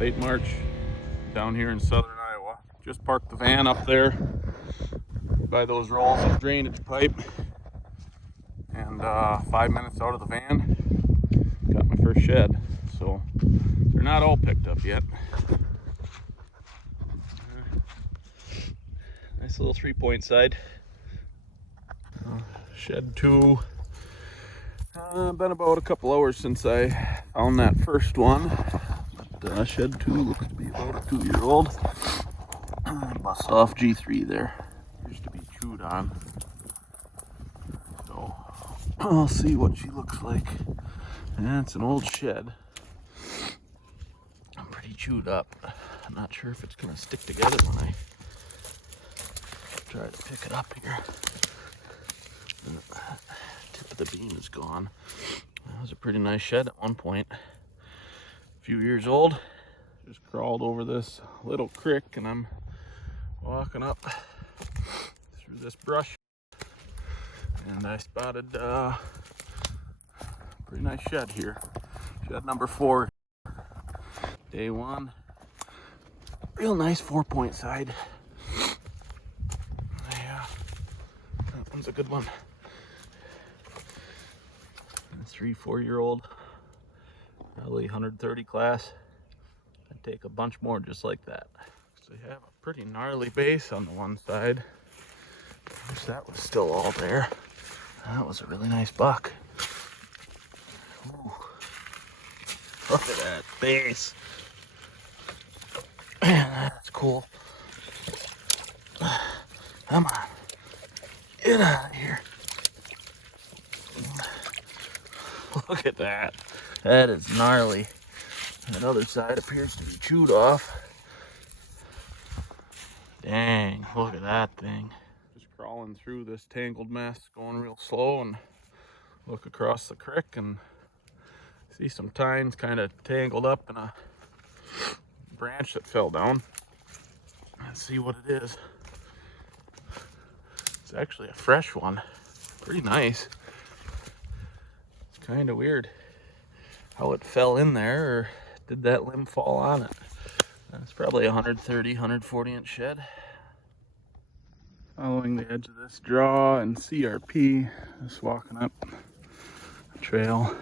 late March down here in southern Iowa. Just parked the van up there by those rolls of drainage pipe, and 5 minutes out of the van, got my first shed. So they're not all picked up yet. Nice little 3-point side. Shed 2. Been about a couple hours since I found that first one. But shed 2 looks to be about a 2-year-old. Bust off G3 there. Appears to be chewed on. So I'll see what she looks like. Yeah, it's an old shed. Pretty chewed up. I'm not sure if it's gonna stick together when I try to pick it up here. The tip of the beam is gone. That was a pretty nice shed at one point. A few years old. Just crawled over this little creek, and I'm walking up through this brush, and I spotted a pretty nice shed here. Shed number 4. Day 1. Real nice 4-point side. Yeah, that one's a good one. A 3-4-year-old, probably 130 class. I'd take a bunch more just like that. So they have a pretty gnarly base on the one side. Wish that was still all there. That was a really nice buck. Ooh. Look at that base. Man, that's cool. Come on. Get out of here. Look at that. That is gnarly. That other side appears to be chewed off. Dang, look at that thing. Just crawling through this tangled mess, going real slow, and look across the creek and see some tines kind of tangled up in a branch that fell down. Let's see what it is. It's actually a fresh one. Pretty nice. It's kind of weird how it fell in there, or did that limb fall on it? That's probably a 130, 140 inch shed. Following the edge of this draw and CRP, just walking up a trail.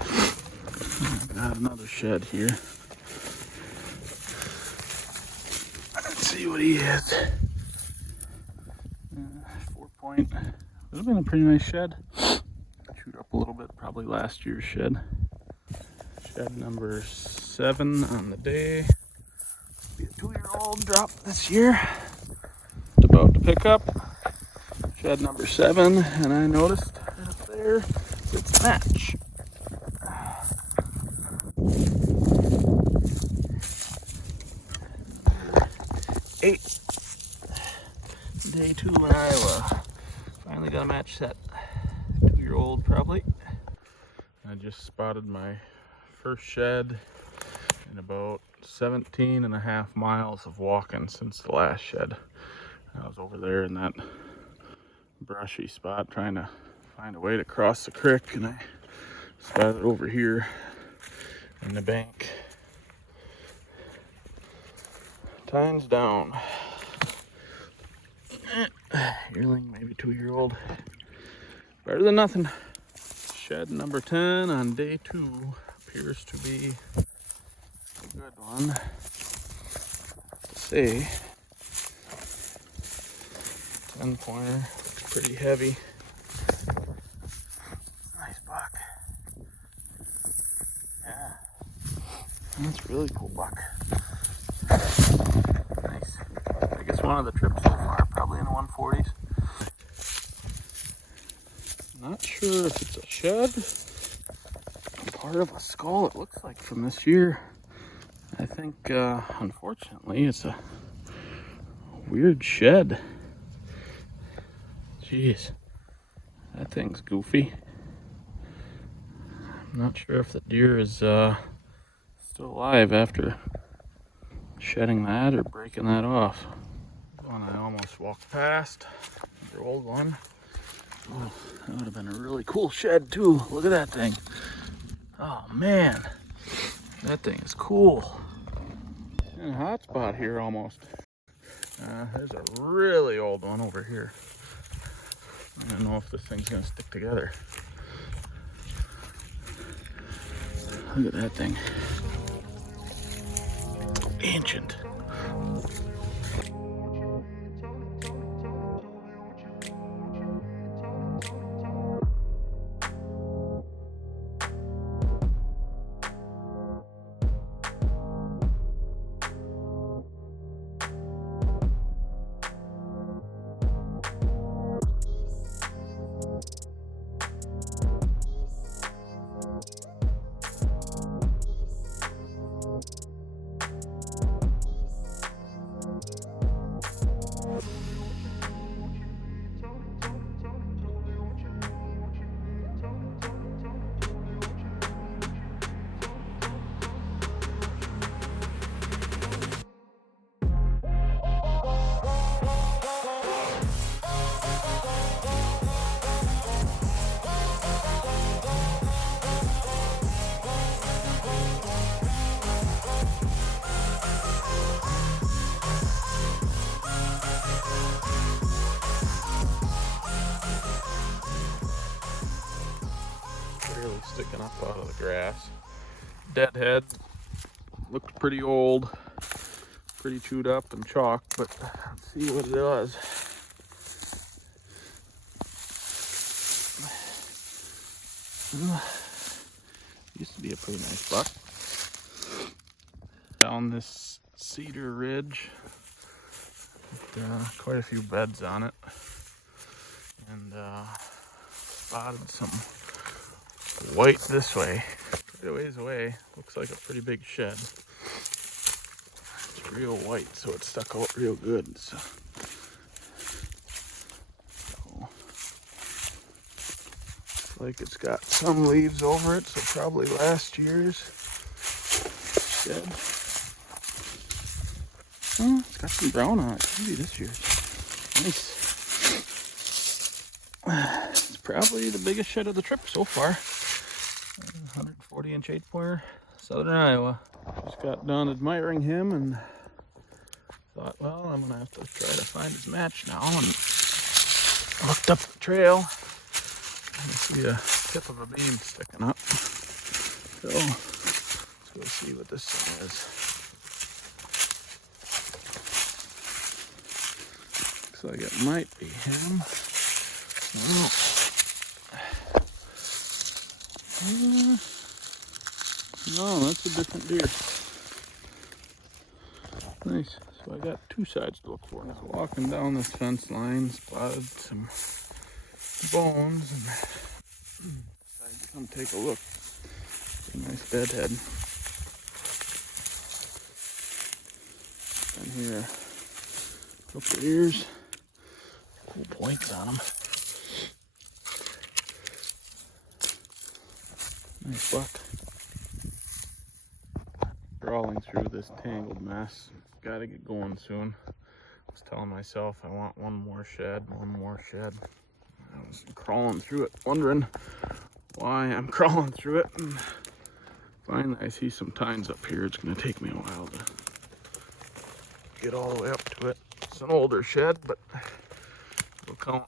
I've got another shed here. Let's see what he is. 4-point. This has been a pretty nice shed. Chewed up a little bit, probably last year's shed. Shed number 7 on the day. Be a 2-year-old drop this year. It's about to pick up. Shed number 7, and I noticed right up there it's a match. Eight. Day 2 in Iowa. Finally got a match set. 2-year-old probably. I just spotted my first shed in about 17.5 miles of walking since the last shed. I was over there in that brushy spot trying to find a way to cross the creek, and I spotted it over here in the bank. Tines down. Yearling, maybe 2-year-old. Better than nothing. Shed number 10 on day 2 appears to be a good one. To say, 10-pointer, looks pretty heavy. Nice buck. Yeah, that's a really cool buck. Nice. I guess one of the trips so far, probably in the 140s. Not sure if it's a shed, part of a skull it looks like from this year. I think, unfortunately, it's a weird shed. Jeez, that thing's goofy. I'm not sure if the deer is still alive after shedding that or breaking that off. One I almost walked past, the old one. Oh, that would have been a really cool shed too. Look at that thing. Oh man, that thing is cool. And a hot spot here almost. There's a really old one over here. I don't know if this thing's gonna stick together. Look at that thing. Ancient. Sticking up out of the grass. Deadhead looks pretty old, pretty chewed up and chalked, but let's see what it does. Used to be a pretty nice buck. Down this cedar ridge, quite a few beds on it, and spotted some white this way, quite a ways away. Looks like a pretty big shed. It's real white, so it stuck out real good. So like it's got some leaves over it, so probably last year's shed. Oh, it's got some brown on it. Maybe this year's. Nice. It's probably the biggest shed of the trip so far. 140-inch 8-pointer, Southern Iowa. Just got done admiring him and thought, well, I'm gonna have to try to find his match now, and looked up the trail and I see a tip of a beam sticking up. So let's go see what this thing is. Looks like it might be him. Well, no, that's a different deer. Nice. So I got two sides to look for. So walking down this fence line, spotted some bones, and decided to come take a look. A nice deadhead. Been here a couple of years. Cool points on them. Nice buck. Crawling through this tangled mess. Gotta get going soon. I was telling myself I want one more shed. I was crawling through it, wondering why I'm crawling through it, and finally I see some tines up here. It's gonna take me a while to get all the way up to it. It's an older shed, but we'll count.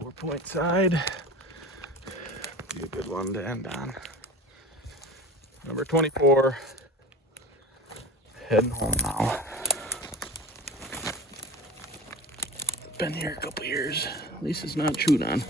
4-point side. Be a good one to end on. Number 24. Heading home now. Been here a couple years. At least it's not chewed on.